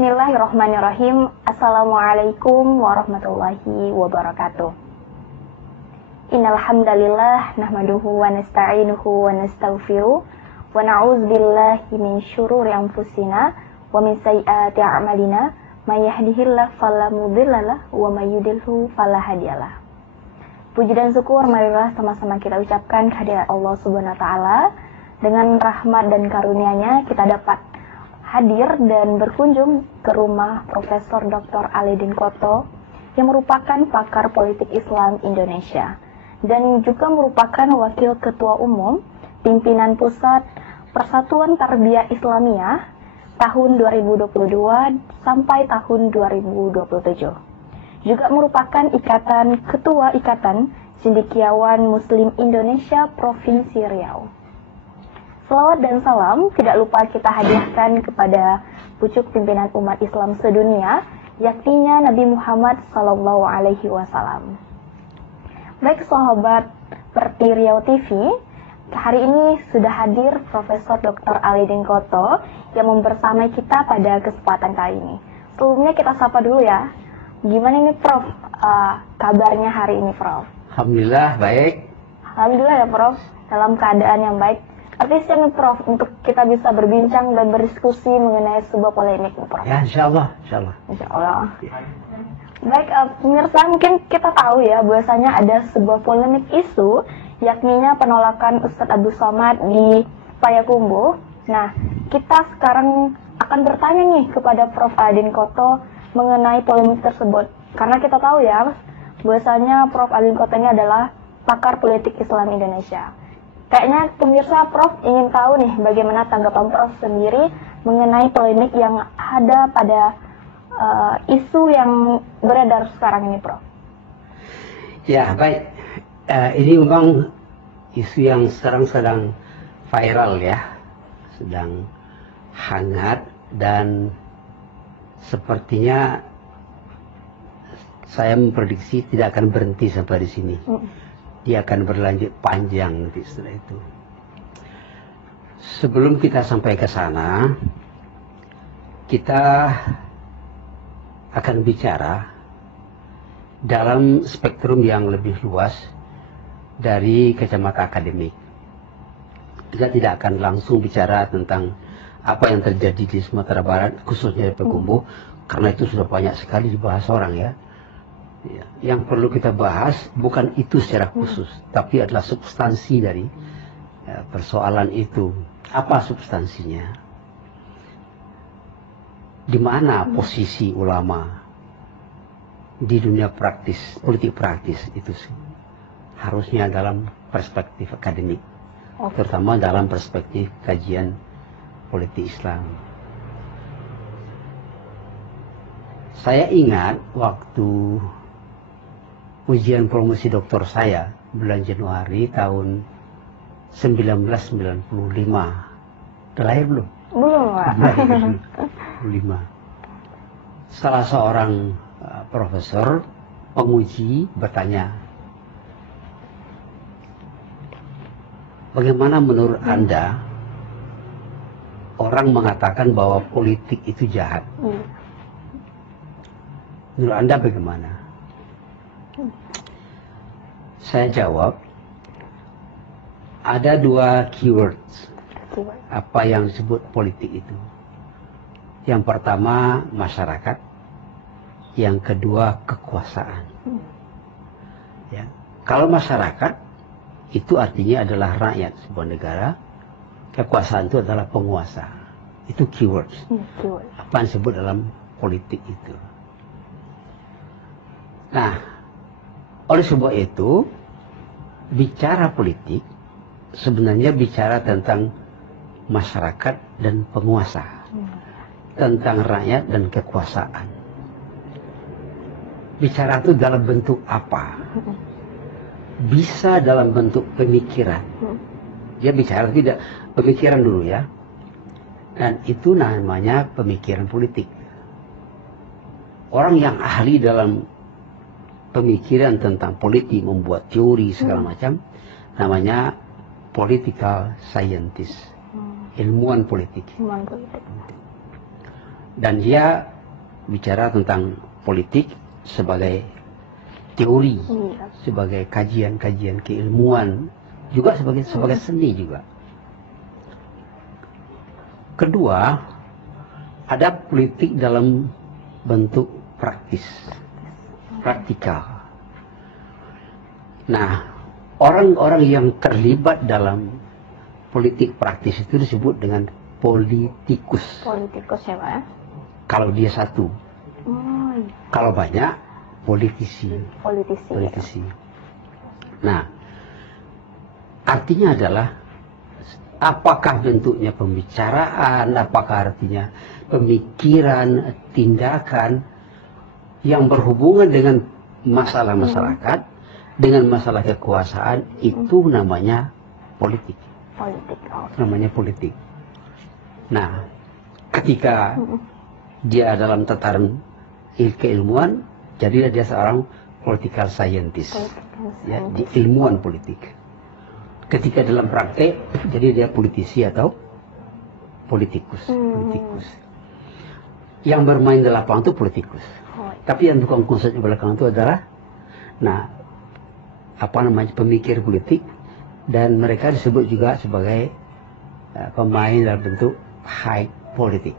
Bismillahirrahmanirrahim. Assalamualaikum warahmatullahi wabarakatuh. Innal hamdalillah nahmaduhu wa nasta'inuhu wa nastaghfiruh wa na'udzubillahi min syururi anfusina wa min sayyiati a'malina may yahdihillahu fala mudhillalah wa may yudhlilhu fala hadiyalah. Puji dan syukur marilah sama-sama kita ucapkan kehadirat Allah Subhanahu wa taala. Dengan rahmat dan karunia-Nya kita dapat hadir dan berkunjung ke rumah Profesor Dr. Alidin Koto yang merupakan pakar politik Islam Indonesia dan juga merupakan Wakil Ketua Umum Pimpinan Pusat Persatuan Tarbiyah Islamiyah tahun 2022 sampai tahun 2027. Juga merupakan Ketua Ikatan Cendekiawan Muslim Indonesia Provinsi Riau. Salawat dan salam tidak lupa kita hadiahkan kepada pucuk pimpinan umat Islam sedunia, yakninya Nabi Muhammad Sallallahu Alaihi Wasallam. Baik sahabat Perti Riau TV, hari ini sudah hadir Profesor Dr. Alidin Koto yang membersamai kita pada kesempatan kali ini. Sebelumnya kita sapa dulu ya. Gimana nih Prof? Kabarnya hari ini Prof? Alhamdulillah baik. Alhamdulillah ya Prof, dalam keadaan yang baik. Artinya nih Prof, untuk kita bisa berbincang dan berdiskusi mengenai sebuah polemik nih Prof. Ya insyaallah. Insyaallah. Baik pemirsa, mungkin kita tahu ya bahwasanya ada sebuah polemik isu, yakninya penolakan Ustadz Abdul Somad di Payakumbuh. Nah, kita sekarang akan bertanya nih kepada Prof. Alidin Koto mengenai polemik tersebut. Karena kita tahu ya bahwasanya Prof. Alidin Koto ini adalah pakar politik Islam Indonesia. Kayaknya pemirsa Prof ingin tahu nih bagaimana tanggapan Prof sendiri mengenai polemik yang ada pada isu yang beredar sekarang ini Prof. Ya baik, ini memang isu yang sekarang sedang viral ya, sedang hangat dan sepertinya saya memprediksi tidak akan berhenti sampai di sini. Dia akan berlanjut panjang nanti setelah itu. Sebelum kita sampai ke sana, kita akan bicara dalam spektrum yang lebih luas dari kacamata akademik. Kita tidak akan langsung bicara tentang apa yang terjadi di Sumatera Barat, khususnya di Payakumbuh, karena itu sudah banyak sekali dibahas orang ya. Yang perlu kita bahas bukan itu secara khusus, tapi adalah substansi dari persoalan itu. Apa substansinya? Di mana posisi ulama di dunia praktis, politik praktis itu harusnya dalam perspektif akademik, terutama dalam perspektif kajian politik Islam. Saya ingat waktu ujian promosi doktor saya bulan Januari tahun 1995. Udah lahir belum? Belum Pak. 1995. Salah seorang profesor penguji bertanya, bagaimana menurut Anda orang mengatakan bahwa politik itu jahat? Menurut Anda bagaimana? Saya jawab, ada dua keywords apa yang disebut politik itu. Yang pertama masyarakat, yang kedua kekuasaan. Ya. Kalau masyarakat itu artinya adalah rakyat sebuah negara, kekuasaan itu adalah penguasa. Itu keywords. Apa yang disebut dalam politik itu. Nah, oleh sebab itu, bicara politik sebenarnya bicara tentang masyarakat dan penguasa, tentang rakyat dan kekuasaan. Bicara itu dalam bentuk apa? Bisa dalam bentuk pemikiran. Dia bicara tidak pemikiran dulu ya. Dan itu namanya pemikiran politik. Orang yang ahli dalam pemikiran tentang politik, membuat teori segala macam, namanya political scientist, ilmuwan politik. Dan dia bicara tentang politik sebagai teori, sebagai kajian-kajian keilmuan, juga sebagai seni juga. Kedua, ada politik dalam bentuk praktis, praktikal. Nah, orang-orang yang terlibat dalam politik praktis itu disebut dengan politikus. Politikus ya, Pak? Kalau dia satu. Oh, iya. Kalau banyak, politisi. Politisi. Ya. Nah, artinya adalah apakah bentuknya pembicaraan, apakah artinya pemikiran, tindakan yang berhubungan dengan masalah masyarakat, dengan masalah kekuasaan, itu namanya politik. Namanya politik. Nah, ketika dia dalam tataran keilmuan, jadi dia seorang political scientist, ya, di ilmuwan politik. Ketika dalam praktek, jadi dia politisi atau politikus. Yang bermain di lapangan itu politikus. Tapi yang tukang konsep di belakang itu adalah, pemikir politik, dan mereka disebut juga sebagai pemain dalam bentuk high politik.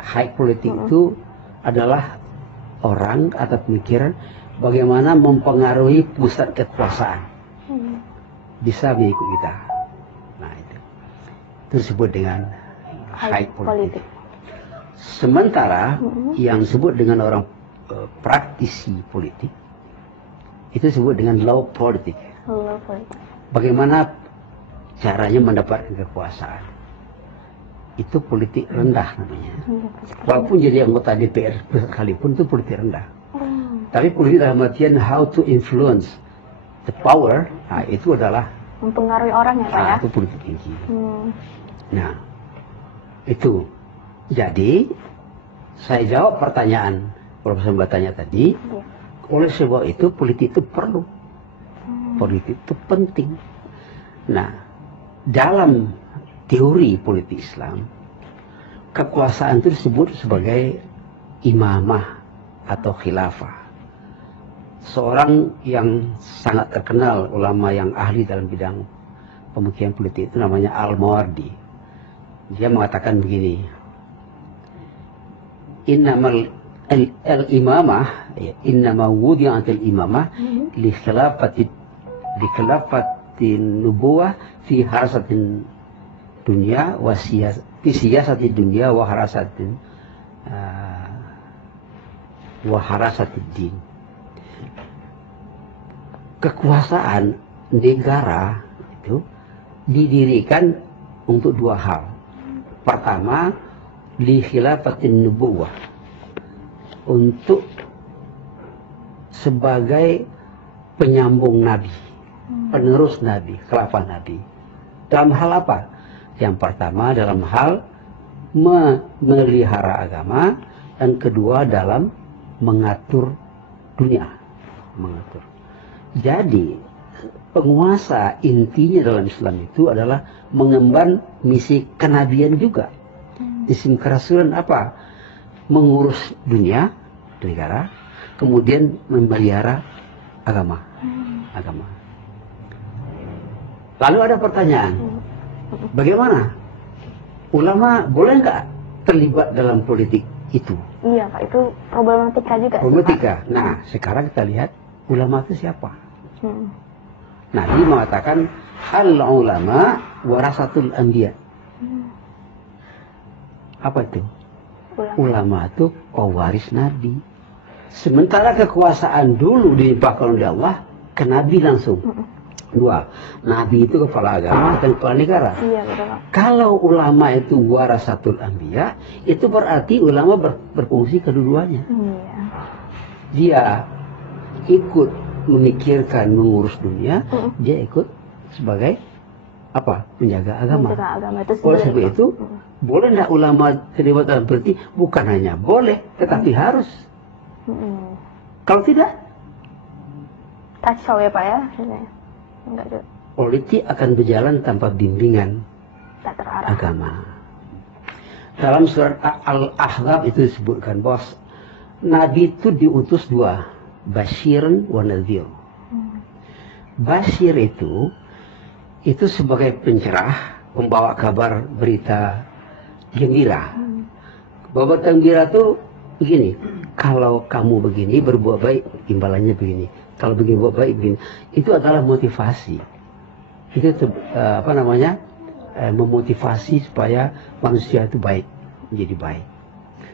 High politik itu adalah orang atau pemikiran bagaimana mempengaruhi pusat kekuasaan. Bisa mengikut kita. Nah, itu disebut dengan high politik. Sementara yang disebut dengan orang praktisi politik itu disebut dengan low politik. Bagaimana caranya mendapatkan kekuasaan? Itu politik rendah namanya. Walaupun jadi anggota DPR sekalipun itu politik rendah. Tapi politik dalam artian how to influence the power, itu adalah mempengaruhi orang ya, Pak ya? Itu politik tinggi. Nah, itu. Jadi, saya jawab pertanyaan Profesor bertanya tadi. Oleh sebab itu, politik itu perlu. Politik itu penting. Nah, dalam teori politik Islam, kekuasaan itu disebut sebagai imamah atau khilafah. Seorang yang sangat terkenal, ulama yang ahli dalam bidang pemikiran politik itu namanya Al-Mawardi. Dia mengatakan begini, innamal al-imamah, innama wudi'atil imamah li khilafatin nubuwah fi harasatin dunia wa siyasati dunia wa harasatin din. Kekuasaan negara itu didirikan untuk dua hal. Pertama, li khilafatin nubuwah, untuk sebagai penyambung nabi, penerus nabi, khalifah nabi. Dalam hal apa? Yang pertama dalam hal memelihara agama, dan kedua dalam mengatur dunia. Jadi penguasa intinya dalam Islam itu adalah mengemban misi kenabian juga. Isim kerasulan apa? Mengurus dunia, negara, kemudian memelihara agama. Lalu ada pertanyaan, bagaimana? Ulama boleh nggak terlibat dalam politik itu? Iya, Pak, itu problematika juga. Problematika. Nah, sekarang kita lihat ulama itu siapa? Nabi mengatakan al-ulama warasatul anbiya. Apa itu? Ulama itu pewaris Nabi. Sementara kekuasaan dulu dilimpahkan oleh Allah ke Nabi langsung. Dua, Nabi itu kepala agama dan kepala negara. Iya, betul. Kalau ulama itu warasatul anbiya, itu berarti ulama berfungsi kedua-duanya. Iya. Dia ikut memikirkan mengurus dunia, dia ikut sebagai apa? Menjaga agama. Oleh sebab itu, boleh tidak ulama terlibat dalam politik? Bukan hanya boleh, tetapi harus. Kalau tidak, kacau ya, Pak ya. Enggak, politik akan berjalan tanpa bimbingan tak terarah. agama. dalam surat Al-Ahzab itu disebutkan bahwa Nabi itu diutus dua, Basyiran wa Nadhir. Basyir itu sebagai pencerah, pembawa kabar berita gembira. Bahwa gembira itu begini, kalau kamu begini berbuat baik, imbalannya begini. Kalau begini buat baik begini. Itu adalah motivasi. Itu memotivasi supaya manusia itu baik, menjadi baik.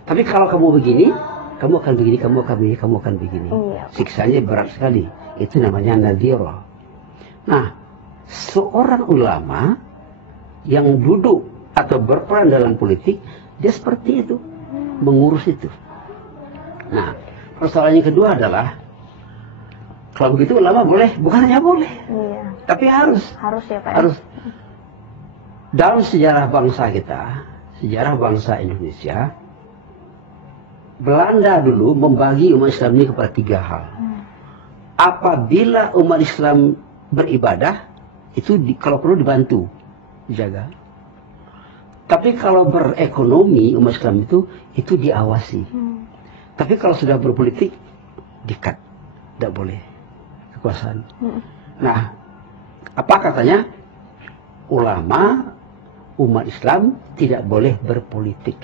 Tapi kalau kamu begini, kamu akan begini, kamu akan begini, kamu akan begini. Siksanya berat sekali. Itu namanya nadhirah. Nah, seorang ulama yang duduk atau berperan dalam politik, dia seperti itu, mengurus itu. Nah, persoalan yang kedua adalah, kalau begitu ulama boleh, bukan hanya boleh, tapi harus. Harus ya Pak. Harus. Dalam sejarah bangsa kita, sejarah bangsa Indonesia, Belanda dulu membagi umat Islam ini kepada tiga hal. Apabila umat Islam beribadah, itu kalau perlu dibantu, dijaga. Tapi kalau berekonomi umat Islam itu diawasi. Tapi kalau sudah berpolitik, dikat, tidak boleh kekuasaan. Nah, apa katanya? Ulama umat Islam tidak boleh berpolitik.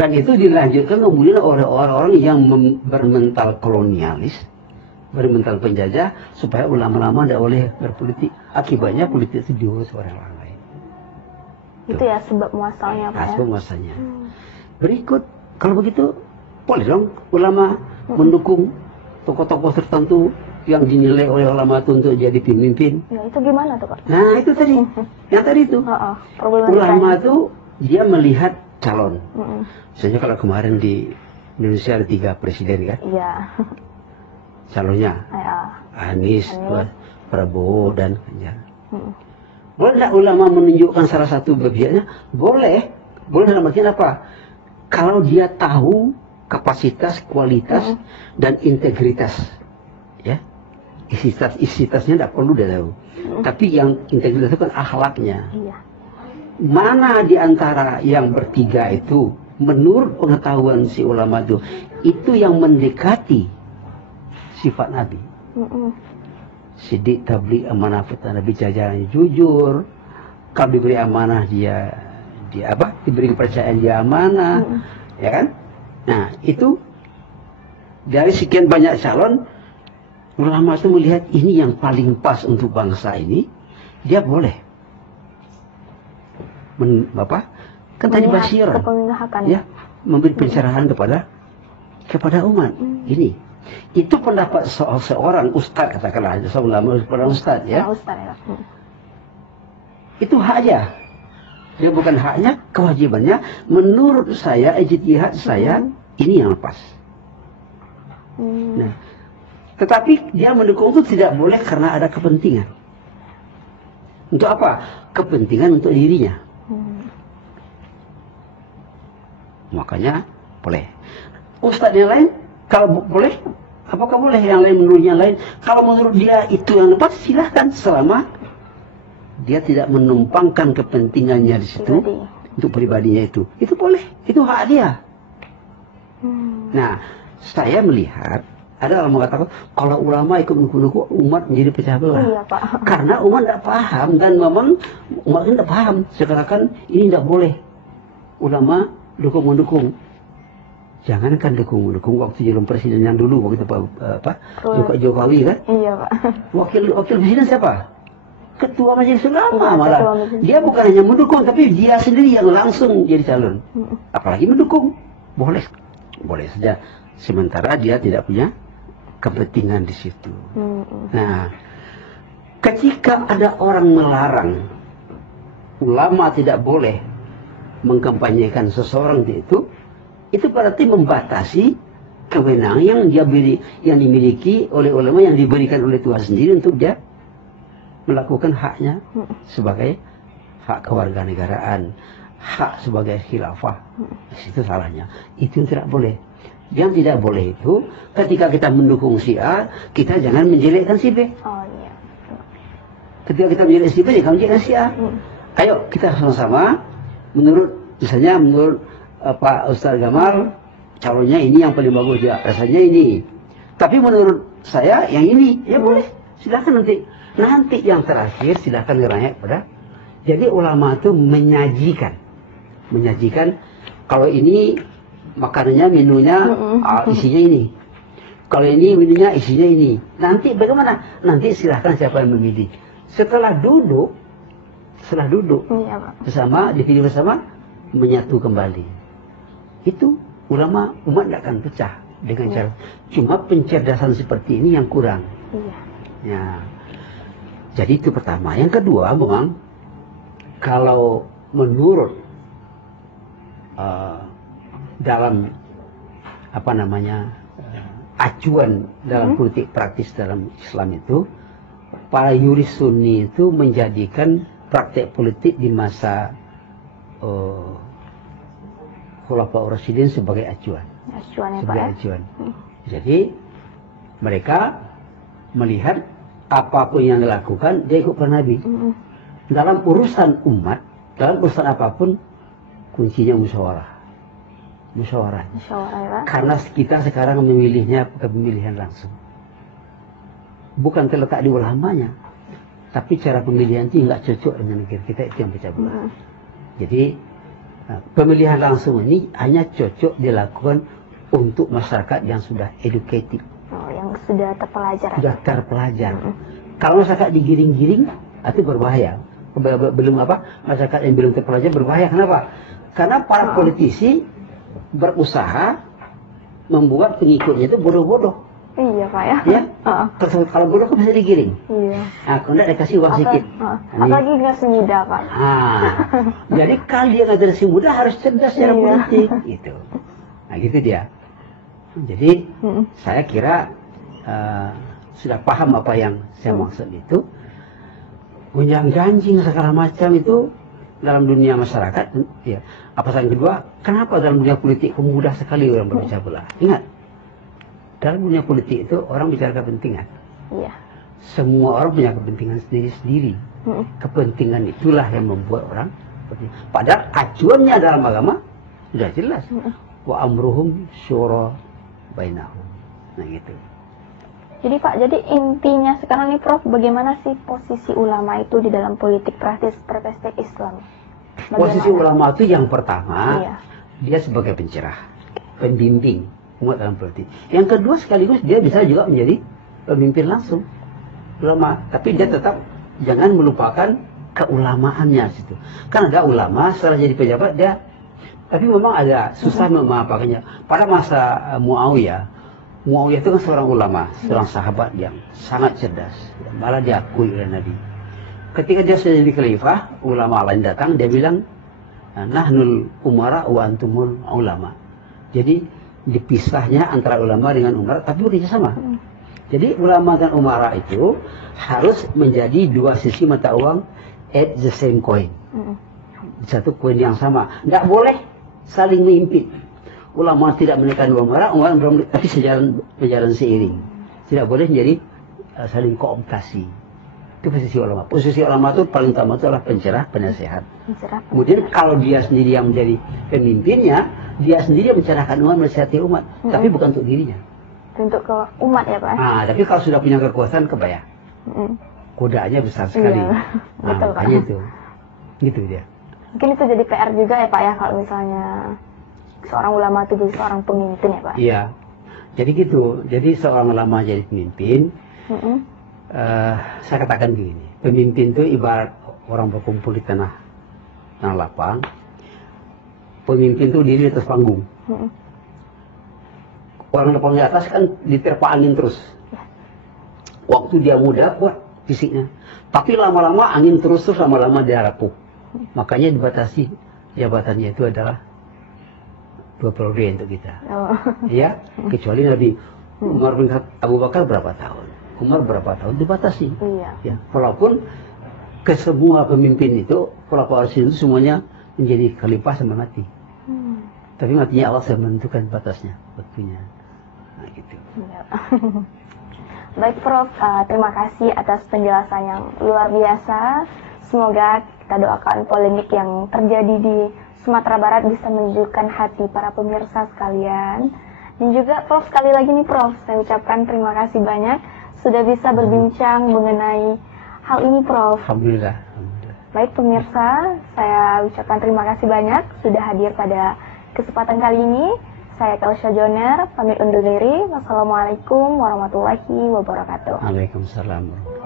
Dan itu dilanjutkan kemudian oleh orang-orang yang bermental kolonialis, bermental penjajah, supaya ulama-ulama tidak boleh berpolitik. Akibatnya politik itu diurus oleh orang lain. Itu ya sebab muasalnya Pak. Sebab muasalnya. Berikut, kalau begitu boleh dong ulama mendukung tokoh-tokoh tertentu yang dinilai oleh ulama itu untuk jadi pemimpin. Ya, itu gimana tuh Pak? Nah, itu tadi. Yang tadi itu. Ulama itu dia melihat calon. Misalnya kalau kemarin di Indonesia ada 3 presiden kan? Iya. Calonnya. Anies, Prabowo, dan Ganjar. Boleh tidak ulama menunjukkan salah satu bagiannya? Boleh. Boleh dalam artian apa? Kalau dia tahu kapasitas, kualitas, dan integritas. Ya. Isitasnya tidak perlu dia tahu. Tapi yang integritas itu kan akhlaknya. Mana di antara yang bertiga itu, menurut pengetahuan si ulama itu yang mendekati sifat Nabi. Siddiq, tabligh, amanah, fitnah, Nabi jajarannya jujur. Kalau diberi amanah dia diberi kepercayaan dia amanah, ya kan? Nah, itu dari sekian banyak calon, ulama itu melihat ini yang paling pas untuk bangsa ini, dia boleh. Kan tadi Basyir, ya, memberi pencerahan kepada umat. Ini, itu pendapat seorang ustadz, katakanlah, seorang ustadz, ya. Itu haknya. Dia bukan haknya, kewajibannya. Menurut saya, ijtihad saya, ini yang pas. Nah, tetapi dia mendukung itu tidak boleh karena ada kepentingan. Untuk apa? Kepentingan untuk dirinya. Makanya boleh. Ustadz yang lain, kalau boleh, apakah boleh yang lain menurut yang lain? Kalau menurut dia itu yang lepas, silahkan, selama dia tidak menumpangkan kepentingannya di situ untuk pribadinya itu boleh, itu hak dia. Nah, saya melihat ada orang mengatakan kalau ulama ikut mendukung umat menjadi pecah belah. Iya, Pak. Karena umat tidak paham, dan memang umat ini tidak paham. Sekarang ini tidak boleh ulama mendukung. Jangankan mendukung waktu jadi presiden yang dulu waktu Jokowi kan? Iya, Pak. Wakil presiden siapa? Ketua Majelis Ulama malah. Dia bukan hanya mendukung, tapi dia sendiri yang langsung jadi calon. Apalagi mendukung. Boleh saja. Sementara dia tidak punya kepentingan di situ. Nah, ketika ada orang melarang ulama tidak boleh mengkampanyekan seseorang itu berarti membatasi kewenangan yang dimiliki oleh ulama, yang diberikan oleh Tuhan sendiri untuk dia melakukan haknya sebagai hak kewarganegaraan, hak sebagai khilafah. Itu salahnya. Itu tidak boleh. Yang tidak boleh itu ketika kita mendukung si A, kita jangan menjelekkan si B. Ketika kita menjelekkan si B, jangan menjelekkan si A. Ayo kita sama-sama menurut Misalnya menurut Pak Ustadz Gamal, calonnya ini yang paling bagus ya, rasanya ini. Tapi menurut saya yang ini, ya boleh, silakan nanti. Nanti yang terakhir silakan ngeranya pada. Jadi ulama itu menyajikan kalau ini makanannya, minunya, isinya ini. Kalau ini minunya, isinya ini. Nanti bagaimana? Nanti silahkan siapa yang memilih. Setelah duduk bersama, dipilih bersama, menyatu kembali. Itu ulama umat tidak akan pecah dengan cara. Cuma pencerdasan seperti ini yang kurang. Ya. Jadi itu pertama. Yang kedua, memang kalau menurut dalam acuan dalam politik praktis dalam Islam itu, para yuris Sunni itu menjadikan praktek politik di masa Khulafaur Rasyidin sebagai acuan. Acuan. Jadi mereka melihat apapun yang dilakukan dia ikut para nabi. Dalam urusan umat, dalam urusan apapun kuncinya musyawarah. Karena kita sekarang memilihnya pemilihan langsung. Bukan terletak di ulamanya, tapi cara pemilihan itu nggak cocok dengan negara kita, itu yang pecah belah. Jadi pemilihan langsung ini hanya cocok dilakukan untuk masyarakat yang sudah educated, yang sudah terpelajar. Kalau masyarakat digiring-giring, itu berbahaya. Masyarakat yang belum terpelajar berbahaya. Kenapa? Karena para politisi berusaha membuat pengikutnya itu bodoh-bodoh. Iya Pak ya. Kalau bodoh kan bisa digiring. Iya. Nah, kalau tidak dikasih uang sedikit. Apalagi generasi muda Pak. Jadi kalian generasi muda harus cerdas secara politik. Gitu. Nah gitu dia. Jadi saya kira sudah paham apa yang saya maksud itu. Gonjang-ganjing segala macam itu dalam dunia masyarakat. Ya. Apa yang kedua, kenapa dalam dunia politik mudah sekali orang berpecah belah? Ingat, dalam dunia politik itu orang bicara kepentingan. Iya. Semua orang punya kepentingan sendiri-sendiri. Kepentingan itulah yang membuat orang. Padahal acuannya dalam agama sudah jelas. Wa amruhum syura bainahum. Nah gitu. Jadi Pak, jadi intinya sekarang nih Prof, bagaimana sih posisi ulama itu di dalam politik praktis perspektif Islam? Bagaimana? Posisi ulama itu yang pertama, dia sebagai pencerah, pembimbing umat dalam politik. Yang kedua sekaligus dia bisa juga menjadi pemimpin langsung ulama, tapi dia tetap jangan melupakan keulamaannya situ. Kan ada ulama setelah jadi pejabat dia, tapi memang ada susah memahamannya. Pada masa Muawiyah itu kan seorang ulama, seorang sahabat yang sangat cerdas, malah diakui oleh Nabi. Ketika dia sudah jadi khalifah, ulama lain datang, dia bilang, nahnul umara wa antumul ulama. Jadi dipisahnya antara ulama dengan umara, tapi bekerja sama. Jadi ulama dan umara itu harus menjadi dua sisi mata uang at the same coin. Satu koin yang sama. Tidak boleh saling mengimpit. Ulama tidak menekan umara tapi sejalan seiring. Tidak boleh menjadi saling kooptasi. Itu posisi ulama. Posisi ulama itu paling utama itu adalah pencerah, penasehat. Kemudian kalau dia sendiri yang menjadi pemimpinnya, dia sendiri yang mencerahkan umat, menasihati umat, tapi bukan untuk dirinya. Untuk ke umat ya Pak? Tapi kalau sudah punya kekuasaan, kebayang. Godaannya besar sekali. Betul, makanya itu. Gitu dia. Mungkin itu jadi PR juga ya Pak ya, kalau misalnya seorang ulama itu jadi seorang pemimpin ya Pak? Iya. Jadi gitu. Jadi seorang ulama jadi pemimpin. Saya katakan begini, pemimpin itu ibarat orang berkumpul di tanah lapang. Pemimpin itu diri di atas panggung. Orang lapang di atas kan diterpa angin terus. Waktu dia muda kuat fisiknya, tapi lama-lama angin terus lama-lama dia rapuh. Makanya dibatasi jabatannya itu adalah 2 periode untuk kita. Ya, kecuali Nabi Umar bin Abu Bakar berapa tahun? Umar berapa tahun dibatasi. Ya, walaupun ke semua pemimpin itu, Khulafaur Rasyidin itu semuanya menjadi khalifah sampai mati. Tapi matinya Allah sudah menentukan batasnya, waktunya. Nah, gitu. Baik Prof, terima kasih atas penjelasan yang luar biasa. Semoga kita doakan polemik yang terjadi di Sumatera Barat bisa menunjukkan hati para pemirsa sekalian. Dan juga Prof, sekali lagi nih Prof, saya ucapkan terima kasih banyak sudah bisa berbincang mengenai hal ini Prof. Alhamdulillah. Baik pemirsa, saya ucapkan terima kasih banyak sudah hadir pada kesempatan kali ini. Saya Kausya Joner, pamit undur diri. Wassalamualaikum warahmatullahi wabarakatuh. Waalaikumsalam.